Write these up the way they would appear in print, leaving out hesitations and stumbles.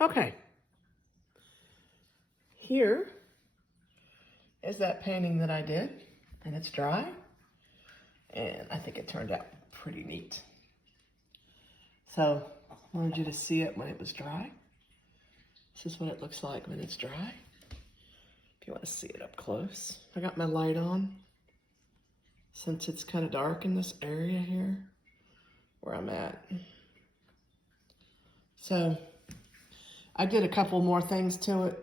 Okay. Here is that painting that I did, and it's dry, and I think it turned out pretty neat. So I wanted you to see it when it was dry. This is what it looks like when it's dry. If you want to see it up close. I got my light on since it's kind of dark in this area here where I'm at. So I did a couple more things to it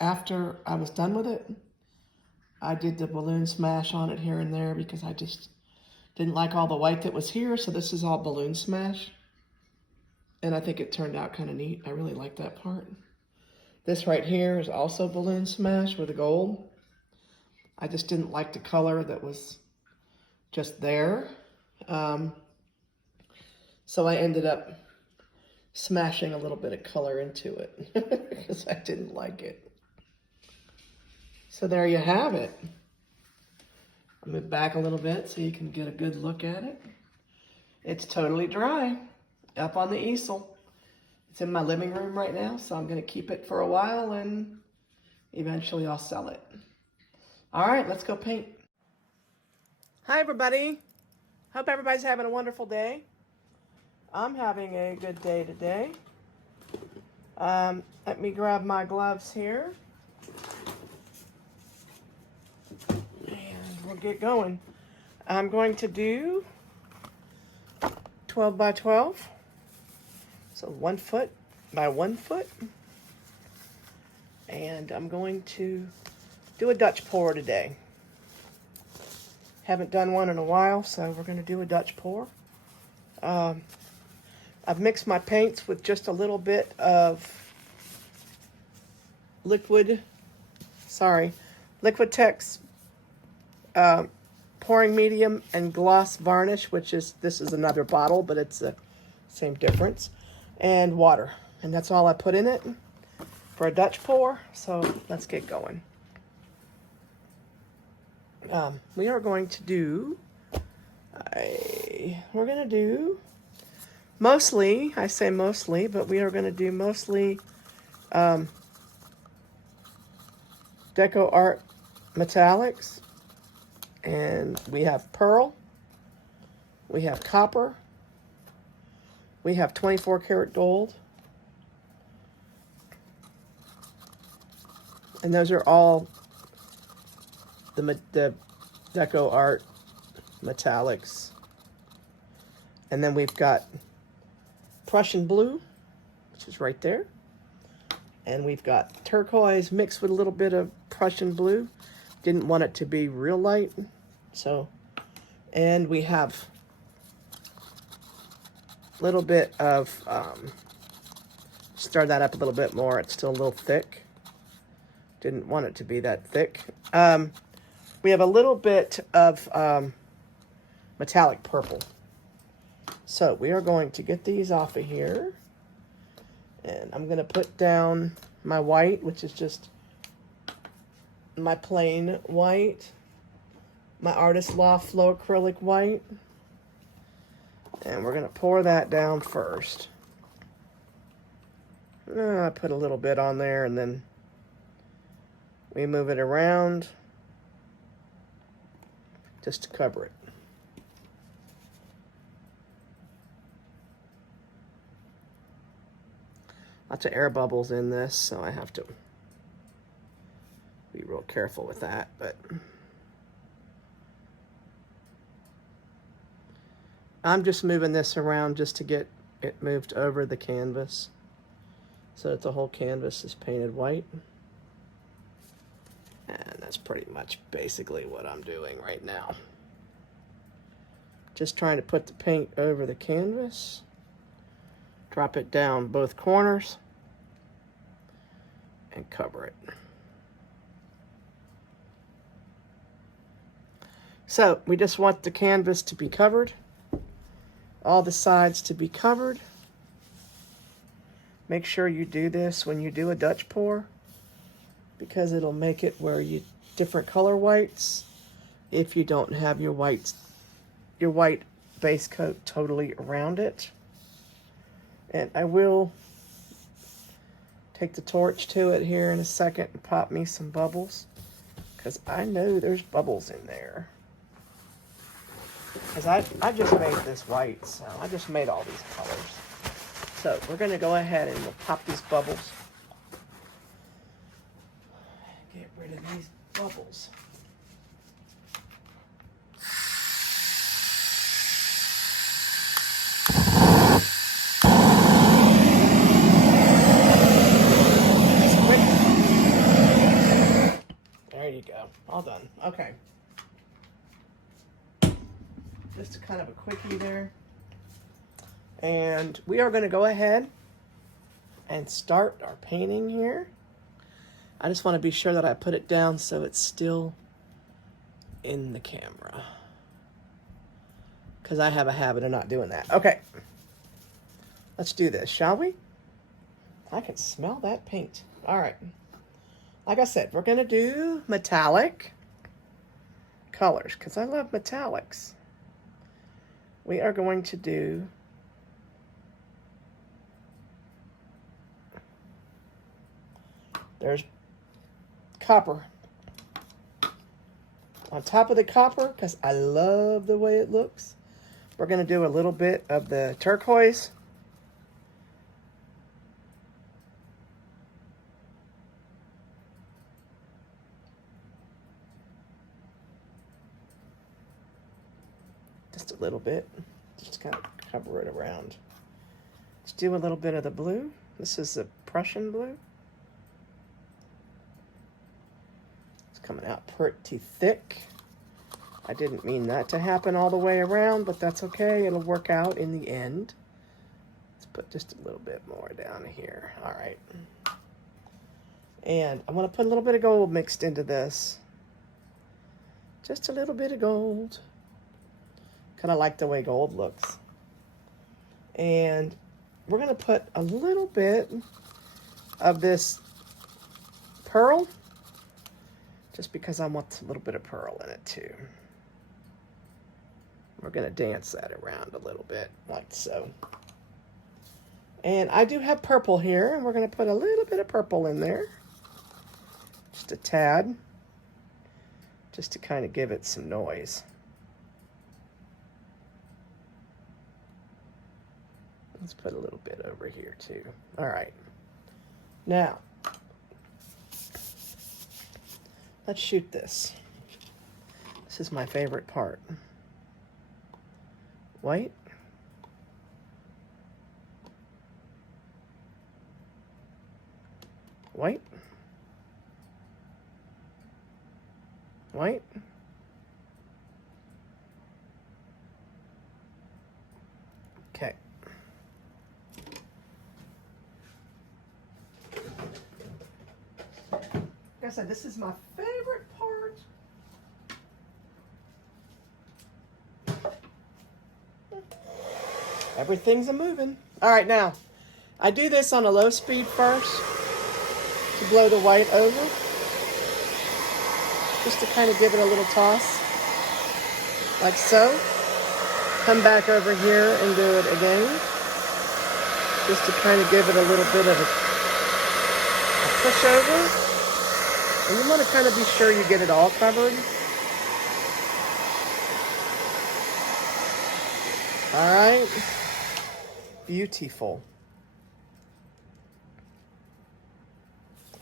after I was done with it. I did the balloon smash on it here and there because I just didn't like all the white that was here. So this is all balloon smash. And I think it turned out kind of neat. I really like that part. This right here is also balloon smash with the gold. I just didn't like the color that was just there. So I ended up smashing a little bit of color into it because I didn't like it. So there you have it. I'll move back a little bit so you can get a good look at it. It's totally dry up on the easel. It's in my living room right now, so I'm going to keep it for a while and eventually I'll sell it. All right, let's go paint. Hi, everybody. Hope everybody's having a wonderful day. I'm having a good day today. Let me grab my gloves here. And we'll get going. I'm going to do 12 by 12. So 1 foot by 1 foot. And I'm going to do a Dutch pour today. Haven't done one in a while, so we're going to do a Dutch pour. I've mixed my paints with just a little bit of Liquitex pouring medium and gloss varnish, this is another bottle, but it's the same difference, and water. And that's all I put in it for a Dutch pour, so let's get going. We are going to do, mostly, I say mostly, but we are going to do mostly DecoArt metallics. And we have pearl, we have copper, we have 24 karat gold. And those are all the DecoArt metallics. And then we've got Prussian blue, which is right there. And we've got turquoise mixed with a little bit of Prussian blue. Didn't want it to be real light. So, and we have a little bit of, stir that up a little bit more. It's still a little thick. Didn't want it to be that thick. We have a little bit of metallic purple. So we are going to get these off of here. And I'm going to put down my white, which is just my plain white. My Artist Loft Flow Acrylic white. And we're going to pour that down first. I put a little bit on there and then we move it around just to cover it. Lots of air bubbles in this, so I have to be real careful with that, but I'm just moving this around just to get it moved over the canvas so that the whole canvas is painted white. And that's pretty much basically what I'm doing right now. Just trying to put the paint over the canvas. Drop it down both corners and cover it. So we just want the canvas to be covered, all the sides to be covered. Make sure you do this when you do a Dutch pour because it'll make it where you different color whites if you don't have your white base coat totally around it. And I will Take the torch to it here in a second and pop me some bubbles, because I know there's bubbles in there. Because I just made this white, so I just made all these colors. So we're going to go ahead and we'll pop these bubbles. Get rid of these bubbles. There you go. All done. Okay. Just kind of a quickie there. And we are going to go ahead and start our painting here. I just want to be sure that I put it down so it's still in the camera, because I have a habit of not doing that. Okay. Let's do this, shall we? I can smell that paint. All right. Like I said, we're going to do metallic colors because I love metallics. We are going to do there's copper. On top of the copper, because I love the way it looks, we're going to do a little bit of the turquoise. Just a little bit. Just kind of cover it around. Let's do a little bit of the blue. This is the Prussian blue. It's coming out pretty thick. I didn't mean that to happen all the way around, but that's okay. It'll work out in the end. Let's put just a little bit more down here. All right. And I want to put a little bit of gold mixed into this. Just a little bit of gold. Kind of like the way gold looks. And we're going to put a little bit of this pearl, just because I want a little bit of pearl in it too. We're going to dance that around a little bit, like so. And I do have purple here, and we're going to put a little bit of purple in there. Just a tad. Just to kind of give it some noise. Let's put a little bit over here too. All right. Now, let's shoot this. This is my favorite part. White. White. White. Okay. Like I said, this is my favorite part. Everything's a moving. All right, now, I do this on a low speed first to blow the white over, just to kind of give it a little toss, like so. Come back over here and do it again, just to kind of give it a little bit of a push over. And you want to kind of be sure you get it all covered. All right. Beautiful.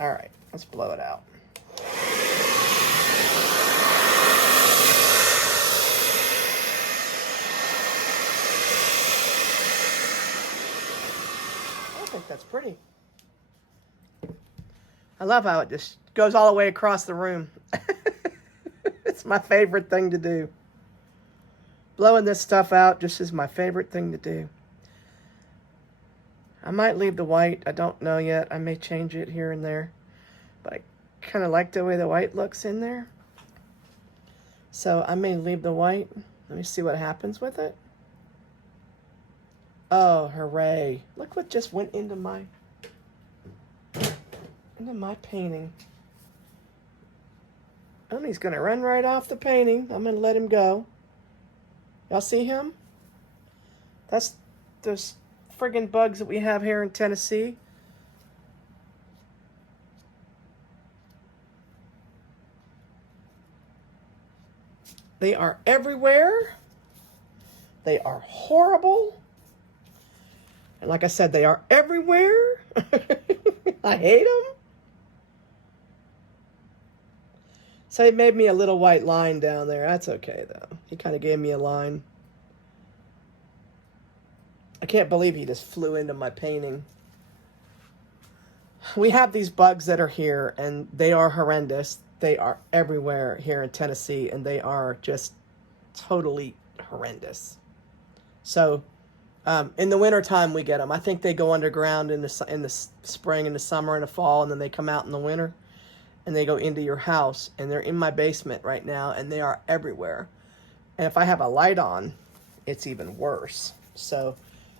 All right, let's blow it out. I think that's pretty. I love how it just goes all the way across the room. It's my favorite thing to do. Blowing this stuff out just is my favorite thing to do. I might leave the white. I don't know yet. I may change it here and there. But I kind of like the way the white looks in there. So I may leave the white. Let me see what happens with it. Oh, hooray. Look what just went into my painting. Oh, he's going to run right off the painting. I'm going to let him go. Y'all see him? That's those friggin' bugs that we have here in Tennessee. They are everywhere. They are horrible. And like I said, they are everywhere. I hate them. So he made me a little white line down there. That's okay, though. He kind of gave me a line. I can't believe he just flew into my painting. We have these bugs that are here, and they are horrendous. They are everywhere here in Tennessee, and they are just totally horrendous. So in the wintertime, we get them. I think they go underground in the spring and the summer and the fall, and then they come out in the winter. And they go into your house, and they're in my basement right now, and they are everywhere. And if I have a light on, it's even worse. So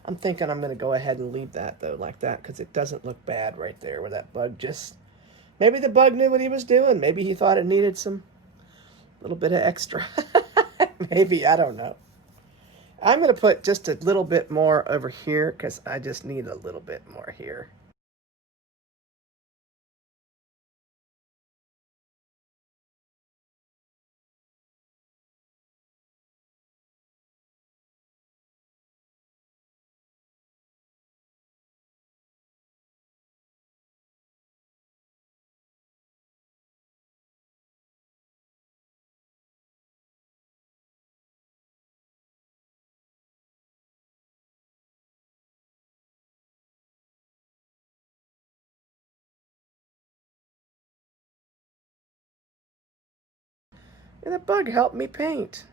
I'm thinking I'm going to go ahead and leave that, though, like that, because it doesn't look bad right there where that bug just... Maybe the bug knew what he was doing. Maybe he thought it needed some little bit of extra. Maybe, I don't know. I'm going to put just a little bit more over here, because I just need a little bit more here. And the bug helped me paint.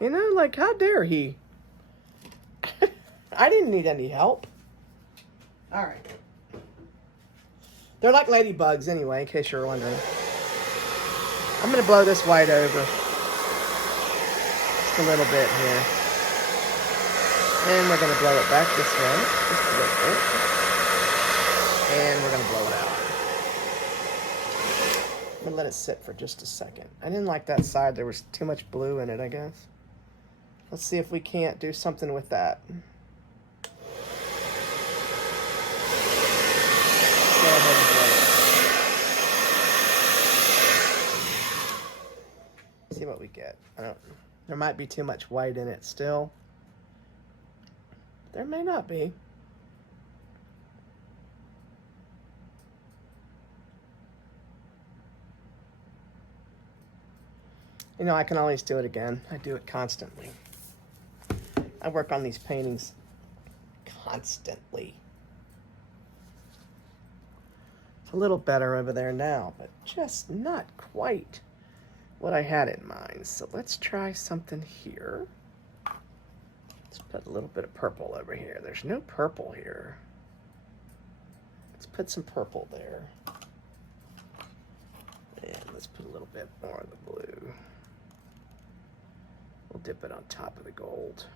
You know, like, how dare he? I didn't need any help. All right. They're like ladybugs anyway, in case you're wondering. I'm going to blow this white over. Just a little bit here. And we're going to blow it back this way. Just a little bit. And we're going to blow it out. I'm going to let it sit for just a second. I didn't like that side. There was too much blue in it, I guess. Let's see if we can't do something with that. Go ahead and blow it. See what we get. I don't know. There might be too much white in it still. There may not be. You know, I can always do it again. I do it constantly. I work on these paintings constantly. It's a little better over there now, but just not quite what I had in mind. So let's try something here. Let's put a little bit of purple over here. There's no purple here. Let's put some purple there. And let's put a little bit more of the blue. We'll dip it on top of the gold.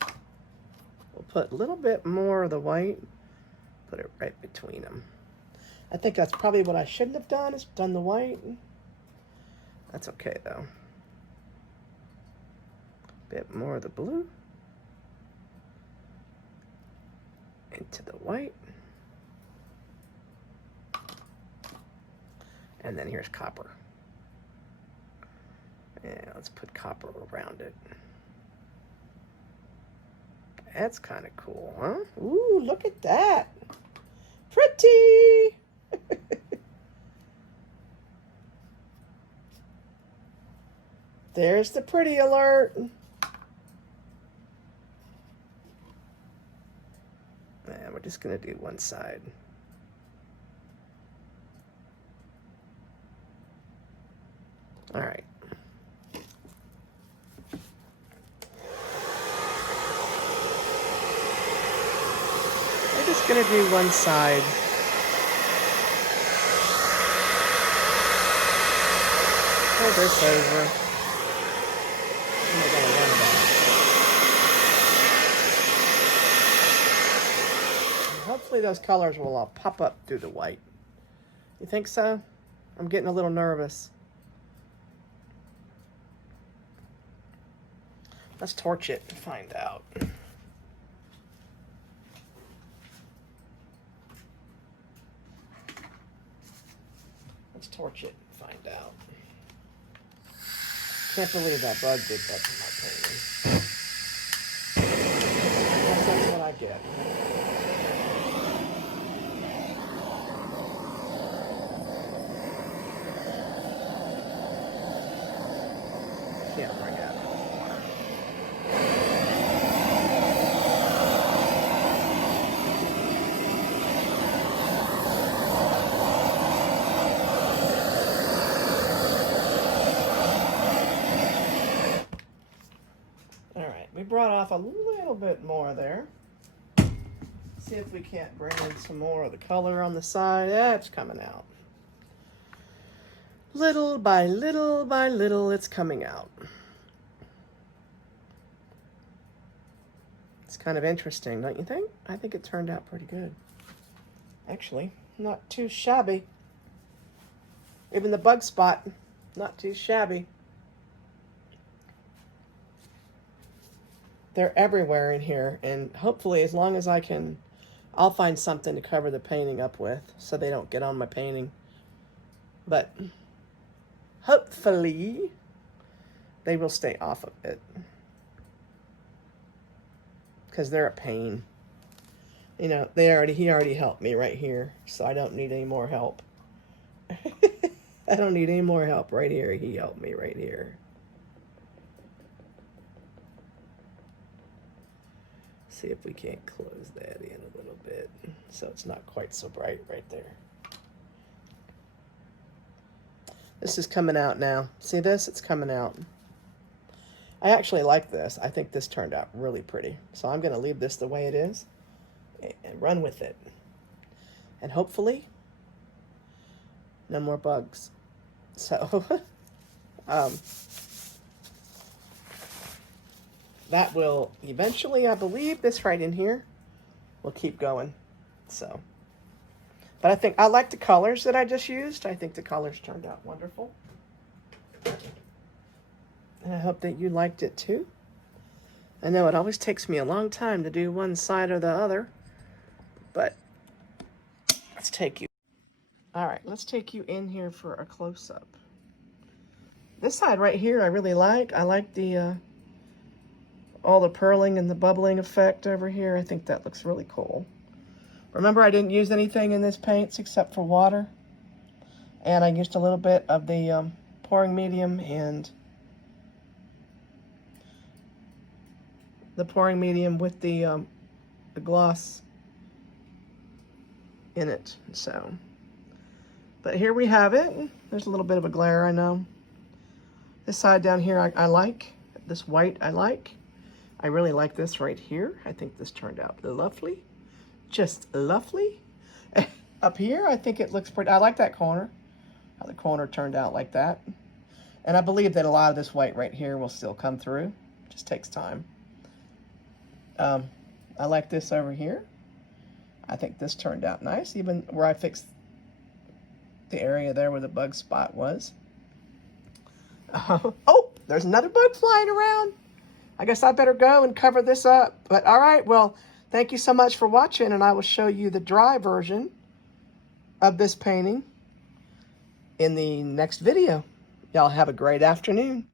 We'll put a little bit more of the white, put it right between them. I think that's probably what I shouldn't have done, is done the white. That's okay though. Bit more of the blue. Into the white. And then here's copper. Yeah, let's put copper around it. That's kind of cool, huh? Ooh, look at that. Pretty. There's the pretty alert. And we're just going to do one side. All right. We're just going to do one side. Pull this over. And we're going to run it off. And hopefully those colors will all pop up through the white. You think so? I'm getting a little nervous. Let's torch it and find out. torch it and find out. Can't believe that bug did that to my painting. I guess that's what I get. Can't bring out. All right, we brought off a little bit more there. See if we can't bring in some more of the color on the side. That's coming out. Little by little by little, it's coming out. It's kind of interesting, don't you think? I think it turned out pretty good. Actually, not too shabby. Even the bug spot, not too shabby. They're everywhere in here, and hopefully as long as I can, I'll find something to cover the painting up with so they don't get on my painting. But hopefully they will stay off of it, because they're a pain. You know, he already helped me right here, so I don't need any more help. I don't need any more help right here. He helped me right here. See if we can't close that in a little bit so it's not quite so bright right there. This is coming out now. See this? It's coming out. I actually like this. I think this turned out really pretty. So I'm going to leave this the way it is and run with it. And hopefully, no more bugs. So, that will eventually, I believe, this right in here will keep going. So, but I think I like the colors that I just used. I think the colors turned out wonderful. And I hope that you liked it too. I know it always takes me a long time to do one side or the other, but let's take you. All right, let's take you in here for a close-up. This side right here I really like. I like the all the purling and the bubbling effect over here. I think that looks really cool. Remember, I didn't use anything in this paints except for water. And I used a little bit of the pouring medium and the pouring medium with the gloss in it. So, but here we have it. There's a little bit of a glare, I know. This side down here I like. This white I like. I really like this right here. I think this turned out lovely. Just lovely. Up here, I think it looks pretty. I like that corner. How the corner turned out like that. And I believe that a lot of this white right here will still come through. It just takes time. I like this over here. I think this turned out nice, even where I fixed the area there where the bug spot was. Oh, there's another bug flying around. I guess I better go and cover this up. But all right, well, thank you so much for watching, and I will show you the dry version of this painting in the next video. Y'all have a great afternoon.